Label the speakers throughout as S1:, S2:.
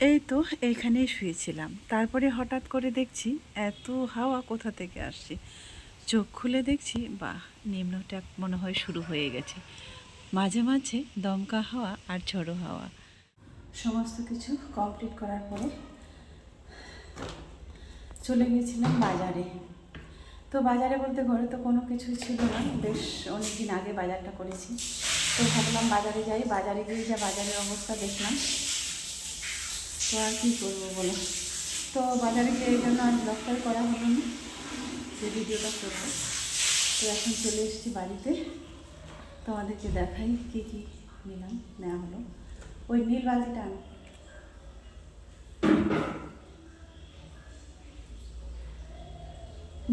S1: এই তো, এইখানেই শুয়েছিলাম। তারপরে হঠাৎ করে দেখছি এত হাওয়া কোথা থেকে আসছে? চোখ খুলে দেখছি, বাহ নিম্নচাপ মনে হয় শুরু হয়ে গেছে। মাঝে মাঝে দমকা হাওয়া আর ঝড়ো হাওয়া। সমস্ত কিছু কমপ্লিট করার পরে চলে গিয়েছিলাম বাজারে। তো বাজারে বলতে ঘরে তো কোনো কিছু ছিল না। বেশ অনেক দিন আগে বাজারটা করেছি। তো ভাবলাম বাজারে যাই। বাজারে গিয়ে যা বাজারের অবস্থা দেখলাম। তো আর কী করব বলো? তো বাজারে গিয়ে এই জন্য আর ব্লগটাই করা হলো না, যে ভিডিওটা করব। তো এখন চলে এসেছি বাড়িতে। তোমাদেরকে দেখাই কী কী নিলাম নেওয়া হলো। ওই নীল বালতিটা আনো।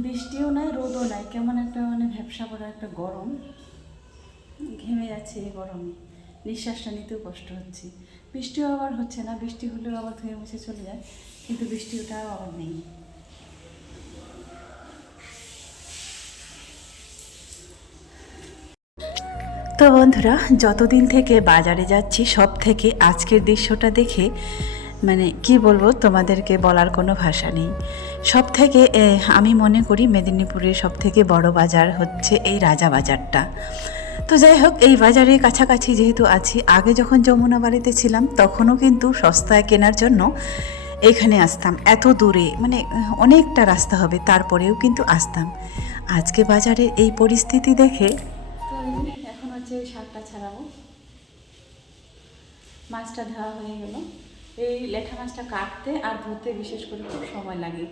S1: বৃষ্টিও নাই, রোদও নাই, কেমন একটা মানে ভ্যাবসা করা একটা গরম। ঘেমে যাচ্ছে এই গরমে। নিঃশ্বাসটা নিতেও কষ্ট হচ্ছে। বৃষ্টিও আবার হচ্ছে না, বৃষ্টি হলেও আবার ধুয়ে মুছে চলে যায়, কিন্তু বৃষ্টি ওটাও আবার নেই। তো বন্ধুরা, যতদিন থেকে বাজারে যাচ্ছি, সব থেকে আজকের দৃশ্যটা দেখে মানে কি বলব, তোমাদেরকে বলার কোনো ভাষা নেই। সব থেকে আমি মনে করি মেদিনীপুরের সব থেকে বড় বাজার হচ্ছে এই রাজা বাজারটা। তো যাই হোক, এই বাজারে কাছাকাছি যেহেতু আছি, আগে যখন যমুনা বাড়িতে ছিলাম, তখনও কিন্তু সস্তায় কেনার জন্য এখানে আসতাম। এত দূরে মানে অনেকটা রাস্তা হবে, তারপরেও কিন্তু আসতাম। আজকে বাজারের এই পরিস্থিতি দেখে এখন হচ্ছে শাকটা ছাড়াবো, মাছটা ধোয়া হয়ে গেল। এই লেঠা মাছটা কাটতে আর ধুতে বিশেষ করে খুব সময় লাগে।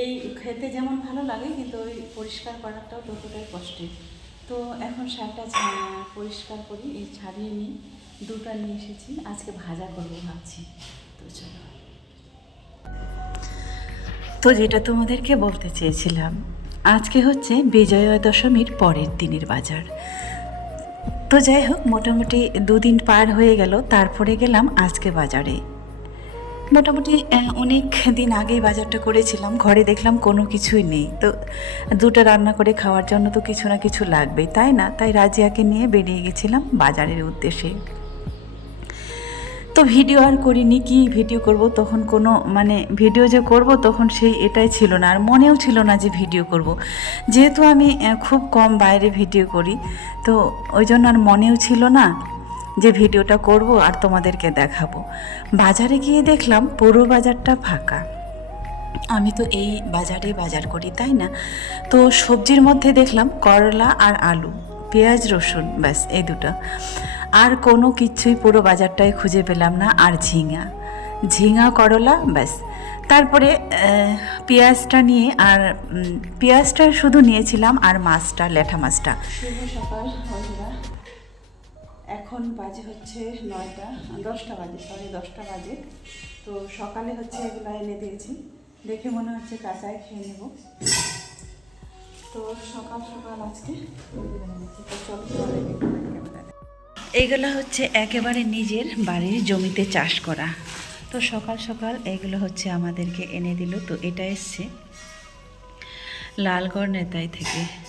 S1: এই খেতে যেমন ভালো লাগে, কিন্তু ওই পরিষ্কার করাটাও ততটাই কষ্টের। তো এখন শাকটা পরিষ্কার করি, এই ছাড়িয়ে নিই। দুটো নিয়ে এসেছি, আজকে ভাজা করব ভাবছি। তো চলো। তো যেটা তোমাদেরকে বলতে চেয়েছিলাম, আজকে হচ্ছে বিজয়া দশমীর পরের দিনের বাজার। তো যাই হোক, মোটামুটি দুদিন পার হয়ে গেল, তারপরে গেলাম আজকে বাজারে। মোটামুটি অনেক দিন আগেই বাজারটা করেছিলাম। ঘরে দেখলাম কোনো কিছুই নেই। তো দুটো রান্না করে খাওয়ার জন্য তো কিছু না কিছু লাগবে তাই না? তাই রাজিয়াকে নিয়ে বেরিয়ে গেছিলাম বাজারের উদ্দেশ্যে। তো ভিডিও আর করিনি, কি ভিডিও করব তখন কোনো মানে ভিডিও যে করব তখন সেই এটাই ছিল না। আর মনেও ছিল না যে ভিডিও করব। যেহেতু আমি খুব কম বাইরে ভিডিও করি, তো ওই জন্য আর মনেও ছিল না। যে ভিডিওটা করব আর তোমাদেরকে দেখাবো। বাজারে গিয়ে দেখলাম পুরো বাজারটা ফাঁকা। আমি তো এই বাজারে বাজার করি, তাই না? তো সবজির মধ্যে দেখলাম করলা আর আলু, পেঁয়াজ, রসুন, ব্যাস, এই দুটো। আর কোনো কিছুই পুরো বাজারটায় খুঁজে পেলাম না, আর ঝিঙা। ঝিঙা, করলা, ব্যাস। তারপরে পেঁয়াজটা নিয়ে আর পেঁয়াজটা শুধু নিয়েছিলাম আর মাছটা, লেঠা মাছটা। এখন বাজে হচ্ছে নয়টা, দশটা বাজে সরি দশটা বাজে। তো সকালে হচ্ছে এগুলো এনে দিয়েছি। দেখে মনে হচ্ছে কাঁচাই খেয়ে নেব। তো সকাল সকাল আজকে। চলো। এইগুলো হচ্ছে একেবারে নিজের বাড়ির জমিতে চাষ করা। তো সকাল সকাল এগুলো হচ্ছে আমাদেরকে এনে দিল। তো এটা এসছে লালগড় নেতাই থেকে।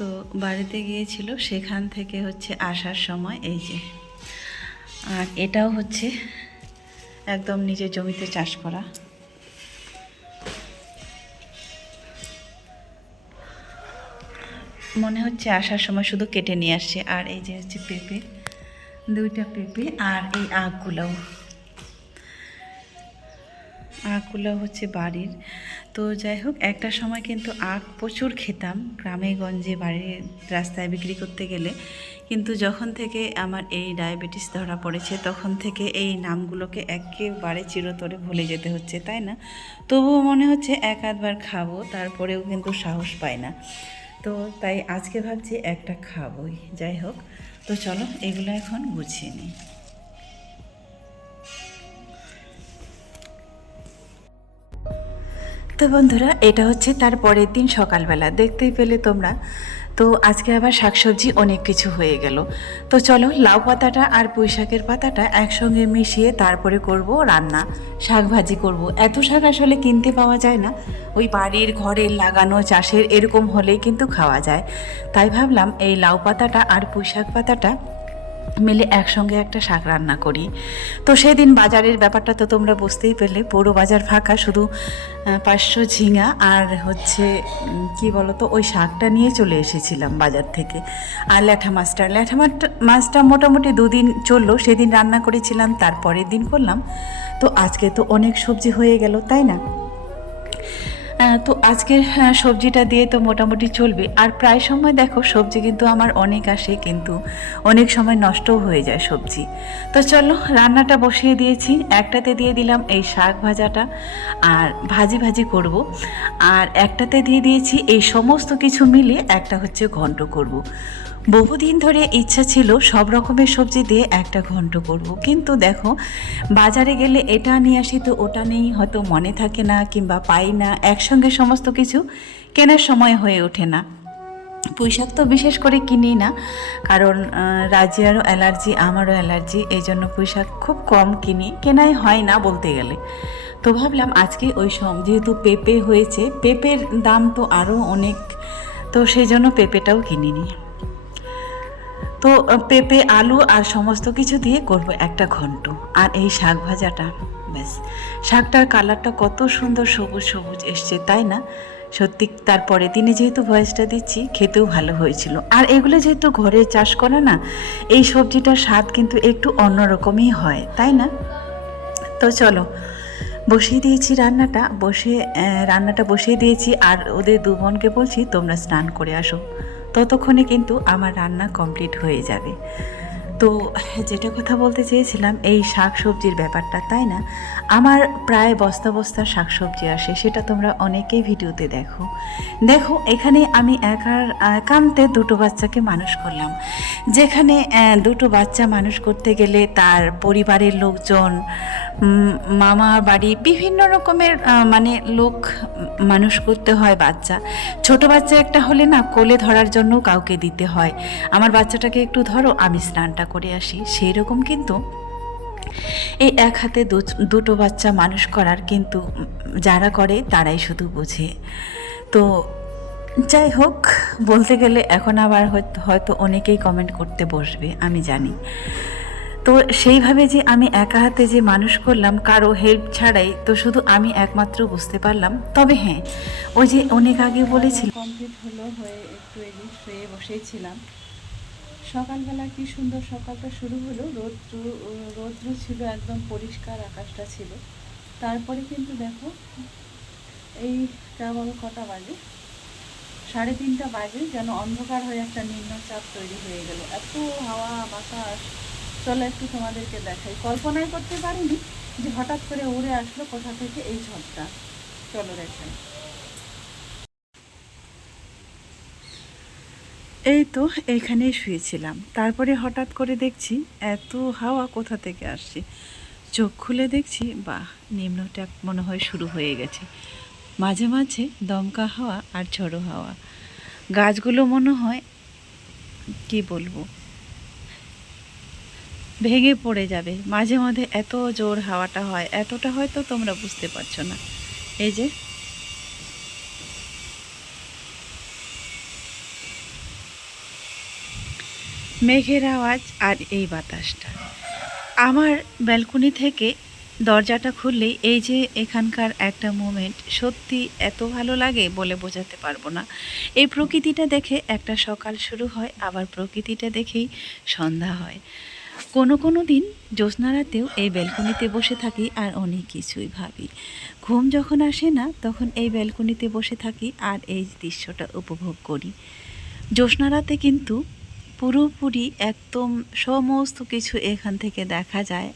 S1: তো বাড়িতে গিয়েছিল, সেখান থেকে হচ্ছে আসার সময় এই যে। আর এটাও হচ্ছে একদম নিজের জমিতে চাষ করা। মনে হচ্ছে আসার সময় শুধু কেটে নিয়ে আসছে। আর এই যে হচ্ছে পেঁপে, দুইটা পেঁপে আর এই আখগুলোও। আখগুলো হচ্ছে বাড়ির। তো যাই হোক, একটা সময় কিন্তু আখ প্রচুর খেতাম গ্রামে, গঞ্জে, বাড়ির রাস্তায় বিক্রি করতে গেলে। কিন্তু যখন থেকে আমার এই ডায়াবেটিস ধরা পড়েছে, তখন থেকে এই নামগুলোকে একেবারে চিরতরে ভুলে যেতে হচ্ছে, তাই না? তবুও মনে হচ্ছে এক আধবার খাব, তারপরেও কিন্তু সাহস পাই না। তো তাই আজকে ভাবছি একটা খাবোই, যাই হোক। তো চলো, এগুলো এখন গুছিয়ে নিই। তো বন্ধুরা, এটা হচ্ছে তার পরের দিন সকালবেলা। দেখতেই পেলে তোমরা। তো আজকে আবার শাকসবজি অনেক কিছু হয়ে গেল। তো চলো, লাউ পাতাটা আর পুঁই শাকের পাতাটা একসঙ্গে মিশিয়ে তারপরে করব রান্না, শাক ভাজি করব। এত শাক আসলে কিনতে পাওয়া যায় না। ওই বাড়ির, ঘরের লাগানো, চাষের এরকম হলেই কিন্তু খাওয়া যায়। তাই ভাবলাম এই লাউ পাতাটা আর পুঁই শাক পাতাটা মিলে একসঙ্গে একটা শাক রান্না করি। তো সেদিন বাজারের ব্যাপারটা তো তোমরা বুঝতেই পেলে। পুরো বাজার ফাঁকা, শুধু পাঁচশো ঝিঙা আর হচ্ছে কি বলতো, ওই শাকটা নিয়ে চলে এসেছিলাম বাজার থেকে। আর ল্যাঠা মাছটা, ল্যাঠা মাছটা- মোটামুটি দুদিন চলল, সেদিন রান্না করেছিলাম, তারপরের দিন করলাম। তো আজকে তো অনেক সবজি হয়ে গেল, তাই না? তো আজকের সবজিটা দিয়ে তো মোটামুটি চলবে। আর প্রায় সময় দেখো, সবজি কিন্তু আমার অনেক আসে, কিন্তু অনেক সময় নষ্টও হয়ে যায় সবজি। তো চলো, রান্নাটা বসিয়ে দিয়েছি। একটাতে দিয়ে দিলাম এই শাক ভাজাটা, আর ভাজি ভাজি করব। আর একটাতে দিয়ে দিয়েছি এই সমস্ত কিছু মিলে একটা হচ্ছে ঘন্ট করব। বহুদিন ধরে ইচ্ছা ছিল সব রকমের সবজি দিয়ে একটা ঘন্ট করব। কিন্তু দেখো, বাজারে গেলে এটা নিয়ে আসি তো ওটা নেই, হয়তো মনে থাকে না কিংবা পাই না, একসঙ্গে সমস্ত কিছু কেনার সময় হয়ে ওঠে না। পুঁইশাক তো বিশেষ করে কিনি না, কারণ রাজিয়ারও অ্যালার্জি, আমারও অ্যালার্জি, এই জন্য পুঁইশাক খুব কম কিনি, কেনাই হয় না বলতে গেলে। তো ভাবলাম আজকে ওই সব, যেহেতু পেঁপে হয়েছে, পেঁপের দাম তো আরও অনেক, তো সেই জন্য পেঁপেটাও কিনিনি। তো পেঁপে, আলু আর সমস্ত কিছু দিয়ে করব একটা ঘন্ট। আর এই শাক ভাজাটা, ব্যাস। শাকটার কালারটা কত সুন্দর সবুজ সবুজ এসছে, তাই না? সত্যি তারপরে দিনে যেহেতু ভয়েসটা দিচ্ছি, খেতেও ভালো হয়েছিল। আর এগুলো যেহেতু ঘরে চাষ করা না, এই সবজিটার স্বাদ কিন্তু একটু অন্যরকমই হয়, তাই না? তো চলো, বসিয়ে দিয়েছি রান্নাটা, বসে রান্নাটা বসিয়ে দিয়েছি, আর ওদের দু বোনকে বলছি তোমরা স্নান করে আসো। ততক্ষণে কিন্তু আমার রান্না কমপ্লিট হয়ে যাবে। তো যেটা কথা বলতে চেয়েছিলাম, এই শাক সবজির ব্যাপারটা, তাই না? আমার প্রায় বস্তা বস্তা শাক সবজি আসে, সেটা তোমরা অনেকেই ভিডিওতে দেখো। দেখো, এখানে আমি একার একান্তে দুটো বাচ্চাকে মানুষ করলাম। যেখানে দুটো বাচ্চা মানুষ করতে গেলে তার পরিবারের লোকজন মামা বাড়ি, বিভিন্ন রকমের মানে লোক মানুষ করতে হয় বাচ্চা। ছোট বাচ্চা একটা হলে না কোলে ধরার জন্য কাউকে দিতে হয়। আমার বাচ্চাটাকে একটু ধরো, আমি স্নানটা করে আসি সেই রকম কিন্তু এই এক হাতে দুটো বাচ্চা মানুষ করার কিন্তু যারা করে তারাই শুধু বোঝে। তো যাই হোক, বলতে গেলে এখন আবার হয়তো অনেকেই কমেন্ট করতে বসবে, আমি জানি। তো সেইভাবে যে আমি একা হাতে যে মানুষ করলাম, কারও হেল্প ছাড়াই তো শুধু আমি একমাত্র বুঝতে পারলাম। তবে হ্যাঁ ওই যে অনেক আগে বলেছিলাম কমপ্লিট হলো, হয়ে একটু এদিন শুয়ে বসেছিলাম সকালবেলা কি সুন্দর সকালটা শুরু হলো? রৌদ্র রৌদ্র ছিল একদম পরিষ্কার, আকাশটা ছিল। তারপরে কিন্তু দেখো, এই কেবল কটা বাজে? সাড়ে তিনটা বাজে, যেন অন্ধকার হয়ে একটা নিম্নচাপ তৈরি হয়ে গেল। এত হাওয়া, বাতাস। চলো একটু তোমাদেরকে দেখাই। কল্পনাই করতে পারিনি যে হঠাৎ করে উড়ে আসলো কোথা থেকে এই ঝড়টা। চলো দেখাই। এই তো এইখানেই শুয়েছিলাম। তারপরে হঠাৎ করে দেখছি এত হাওয়া কোথা থেকে আসছে? চোখ খুলে দেখছি, বাহ নিম্নচাপ মনে হয় শুরু হয়ে গেছে। মাঝে মাঝে দমকা হাওয়া আর ঝড়ো হাওয়া। গাছগুলো মনে হয়, কি বলব, ভেঙে পড়ে যাবে। মাঝে মাঝে এত জোর হাওয়াটা হয়, এতটা হয়তো তোমরা বুঝতে পারছ না। এই যে মেঘের আওয়াজ আর এই বাতাসটা। আমার ব্যালকনি থেকে দরজাটা খুললেই এই যে এখানকার একটা মোমেন্ট সত্যি এত ভালো লাগে বলে বোঝাতে পারব না। এই প্রকৃতিটা দেখে একটা সকাল শুরু হয়, আবার প্রকৃতিটা দেখেই সন্ধ্যা হয়। কোনো কোনো দিন জ্যোৎস্না রাতেও এই ব্যালকনিতে বসে থাকি আর অনেক কিছুই ভাবি। ঘুম যখন আসে না, তখন এই ব্যালকনিতে বসে থাকি আর এই দৃশ্যটা উপভোগ করি। জ্যোৎস্না রাতে কিন্তু পুরোপুরি একদম সমস্ত কিছু এখান থেকে দেখা যায়।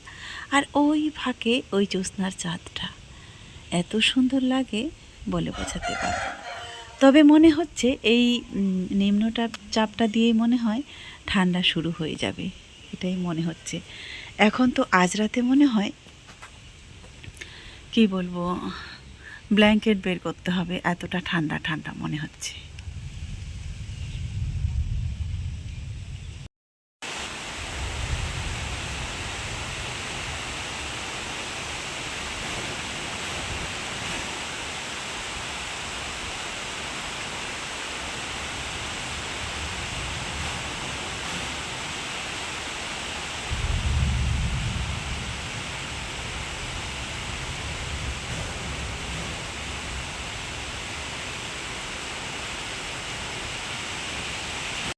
S1: আর ওই ফাঁকে ওই জ্যোৎস্নার চাঁদটা। এত সুন্দর লাগে বলে বোঝাতে পারব তবে মনে হচ্ছে এই নিম্নটা চাপটা দিয়েই মনে হয় ঠান্ডা শুরু হয়ে যাবে। এটাই মনে হচ্ছে। এখন তো আজ রাতে মনে হয়, কি বলব, ব্ল্যাঙ্কেট বের করতে হবে। এতটা ঠান্ডা ঠান্ডা মনে হচ্ছে।